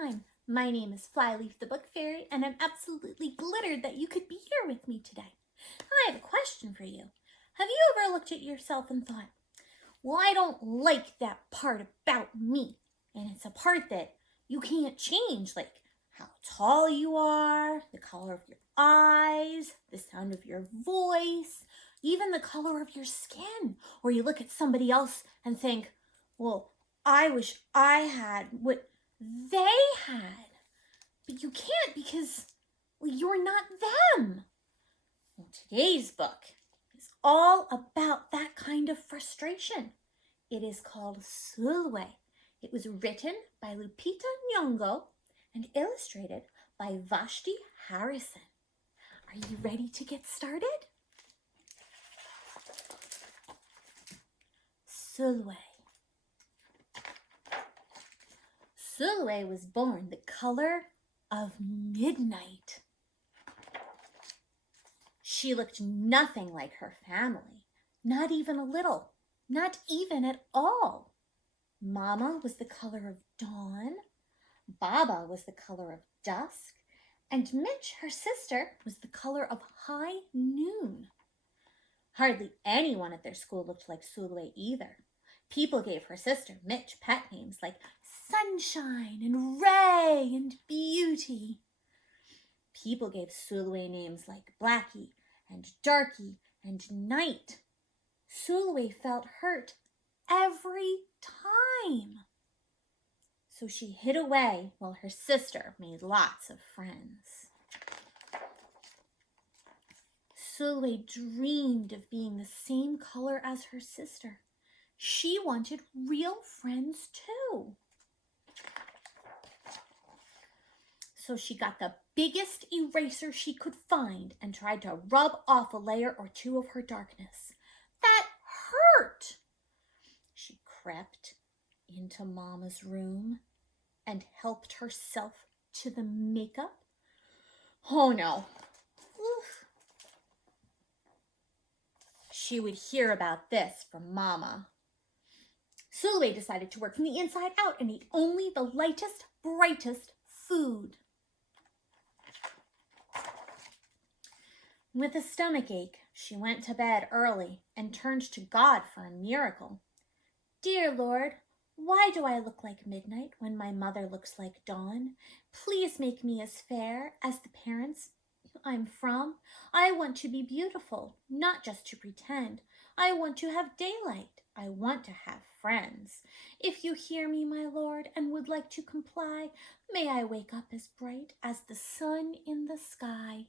Storytime. My name is Flyleaf the Book Fairy, and I'm absolutely glittered that you could be here with me today. I have a question for you. Have you ever looked at yourself and thought, well, I don't like that part about me, and it's a part that you can't change, like how tall you are, the color of your eyes, the sound of your voice, even the color of your skin, or you look at somebody else and think, well, I wish I had what they had. But you can't because, well, you're not them. Well, today's book is all about that kind of frustration. It is called Sulwe. It was written by Lupita Nyong'o and illustrated by Vashti Harrison. Are you ready to get started? Sulwe. Sulwe was born the color of midnight. She looked nothing like her family, not even a little, not even at all. Mama was the color of dawn, Baba was the color of dusk, and Mitch, her sister, was the color of high noon. Hardly anyone at their school looked like Sulwe either. People gave her sister Mitch pet names like Sunshine and Ray and Beauty. People gave Sulwe names like Blackie and Darky and Night. Sulwe felt hurt every time. So she hid away while her sister made lots of friends. Sulwe dreamed of being the same color as her sister. She wanted real friends too. So she got the biggest eraser she could find and tried to rub off a layer or two of her darkness. That hurt! She crept into Mama's room and helped herself to the makeup. Oh no. Oof. She would hear about this from Mama. Sulwe decided to work from the inside out and eat only the lightest, brightest food. With a stomachache, she went to bed early and turned to God for a miracle. Dear Lord, why do I look like midnight when my mother looks like dawn? Please make me as fair as the parents I'm from. I want to be beautiful, not just to pretend. I want to have daylight. I want to have friends. If you hear me, my Lord, and would like to comply, may I wake up as bright as the sun in the sky.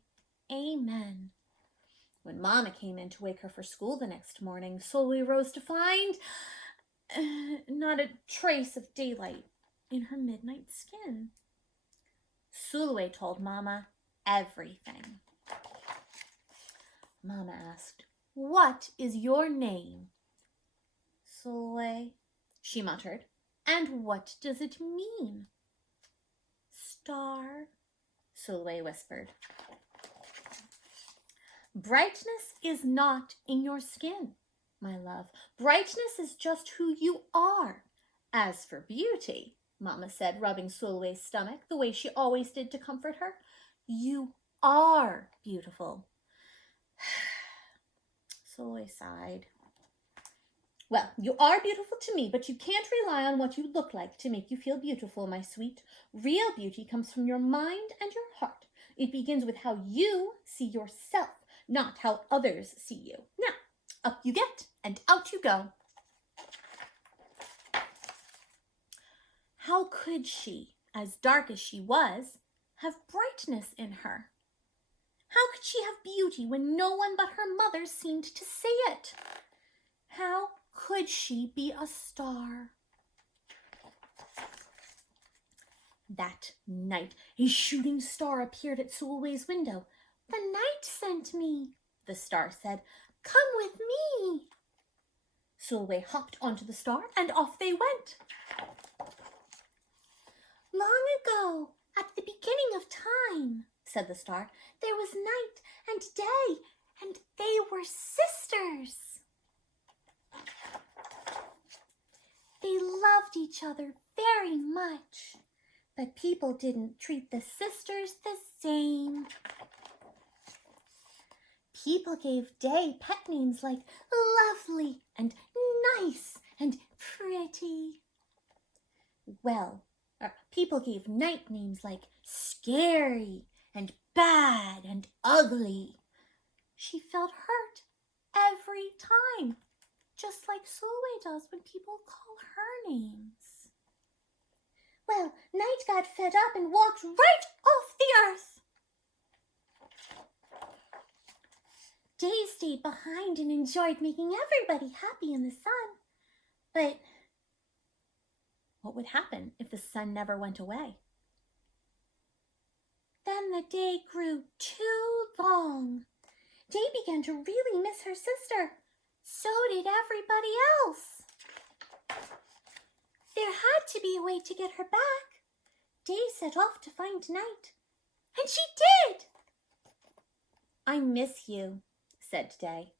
Amen. When Mama came in to wake her for school the next morning, Sulwe rose to find not a trace of daylight in her midnight skin. Sulwe told Mama everything. Mama asked, "What is your name?" "Sulwe," she muttered. "And what does it mean?" "Star," Sulwe whispered. Brightness is not in your skin, my love. Brightness is just who you are. As for beauty, Mama said, rubbing Sulwe's stomach the way she always did to comfort her, you are beautiful. Sulwe sighed. Well, you are beautiful to me, but you can't rely on what you look like to make you feel beautiful, my sweet. Real beauty comes from your mind and your heart. It begins with how you see yourself, not how others see you. Now, up you get and out you go. How could she, as dark as she was, have brightness in her? How could she have beauty when no one but her mother seemed to see it? How could she be a star? That night, a shooting star appeared at Sulwe's window. "The night sent me," the star said. "Come with me." Sulwe hopped onto the star and off they went. "Long ago, at the beginning of time," said the star, "there was night and day, and they were sisters. They loved each other very much. But people didn't treat the sisters the same. People gave Day pet names like lovely and nice and pretty. Well, people gave Night names like scary and bad and ugly. She felt hurt every time, just like Sulwe does when people call her names. Well, Night got fed up and walked right off the earth. Day stayed behind and enjoyed making everybody happy in the sun. But what would happen if the sun never went away? Then the day grew too long. Day began to really miss her sister. So did everybody else. There had to be a way to get her back. Day set off to find Night. And she did! I miss you, said Day.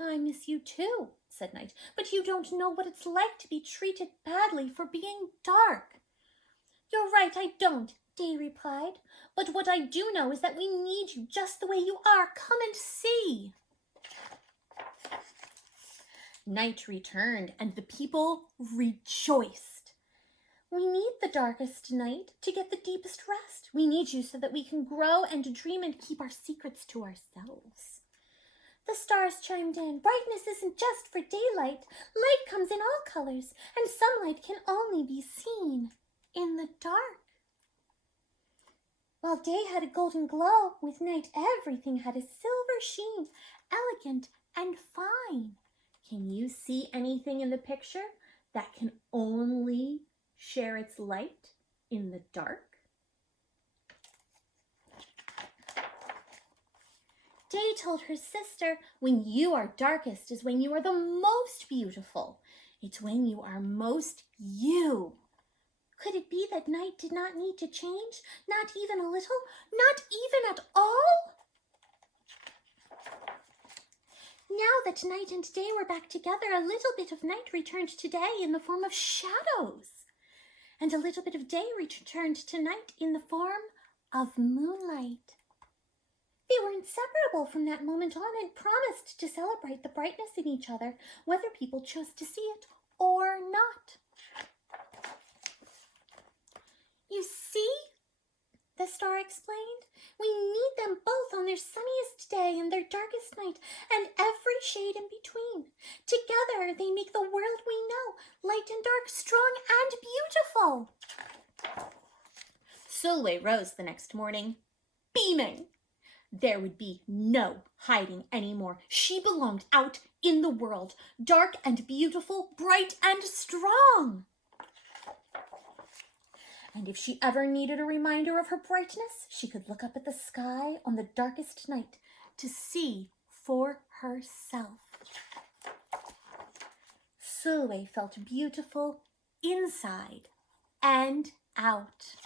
I miss you too, said Night, but you don't know what it's like to be treated badly for being dark. You're right, I don't, Day replied, but what I do know is that we need you just the way you are. Come and see. Night returned, and the people rejoiced. We need the darkest night to get the deepest rest. We need you so that we can grow and dream and keep our secrets to ourselves. The stars chimed in. Brightness isn't just for daylight. Light comes in all colors, and sunlight can only be seen in the dark. While day had a golden glow, with night everything had a silver sheen, elegant and fine. Can you see anything in the picture that can only share its light in the dark? Day told her sister, when you are darkest is when you are the most beautiful. It's when you are most you. Could it be that night did not need to change? Not even a little? Not even at all? Now that night and day were back together, a little bit of night returned to day in the form of shadows. And a little bit of day returned to night in the form of moonlight. They were inseparable from that moment on and promised to celebrate the brightness in each other, whether people chose to see it or not. You see, the star explained, we need them both on their sunniest day and their darkest night, and every shade in between. Together they make the world we know, light and dark, strong and beautiful. Sulwe rose the next morning, beaming. There would be no hiding anymore. She belonged out in the world, dark and beautiful, bright and strong. And if she ever needed a reminder of her brightness, she could look up at the sky on the darkest night to see for herself. Sulwe felt beautiful inside and out.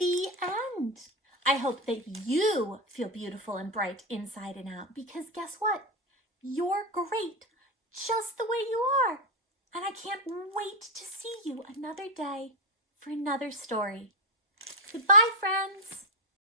The end. I hope that you feel beautiful and bright inside and out, because guess what? You're great just the way you are. And I can't wait to see you another day for another story. Goodbye, friends.